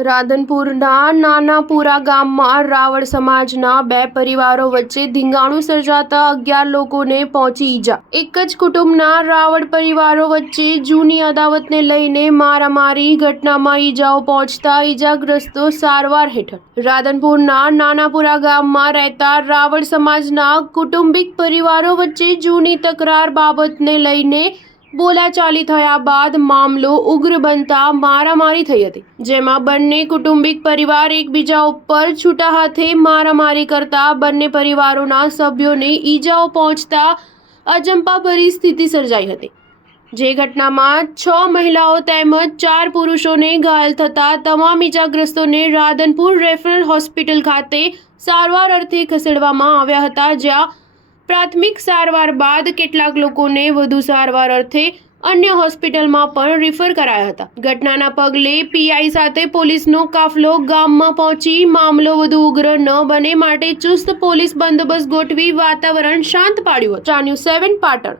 રાધનપુરના નાનાપુરા ગામમાં રાવળ સમાજના બે પરિવારો વચ્ચે ધીંગાણું સર્જાતા 11 લોકોને પહોંચી ઈજા। એક જ કુટુંબના રાવળ પરિવારો વચ્ચે જૂની અદાવતને લઈને મારામારી ઘટનામાં ઈજાઓ પહોંચતા ઈજાગ્રસ્તો સારવાર હેઠળ રાધનપુરના નાનાપુરા ગામમાં રહેતા રાવળ સમાજના કુટુંબિક પરિવારો વચ્ચે જૂની તકરાર બાબતને લઈને બોલાચાલી થયા બાદ મામલો ઉગ્ર બનતા મારામારી થઈ હતી, જેમાં બંને કુટુંબિક પરિવાર એકબીજા ઉપર છૂટા હાથે મારામારી કરતા બંને પરિવારોના સભ્યોને ઈજાઓ પહોંચતા અજંપાભરી સ્થિતિ સર્જાઈ હતી। જે ઘટનામાં 6 મહિલાઓ તેમજ 4 પુરુષોને ઘાયલ થતા તમામ ઈજાગ્રસ્તોને રાધનપુર રેફરલ હોસ્પિટલ ખાતે સારવાર અર્થે ખસેડવામાં આવ્યા હતા, જ્યાં પ્રાથમિક સારવાર બાદ કેટલાક લોકોને વધુ સારવાર અર્થે અન્ય હોસ્પિટલમાં પણ રિફર કરાયા હતા। ઘટનાના પગલે પીઆઈ સાથે પોલીસનો કાફલો ગામમાં પહોંચી મામલો વધુ ઉગ્ર ન બને માટે ચુસ્ત પોલીસ બંદોબસ્ત ગોઠવી વાતાવરણ શાંત પાડ્યું હતું। ન્યૂઝ 7 પાટણ।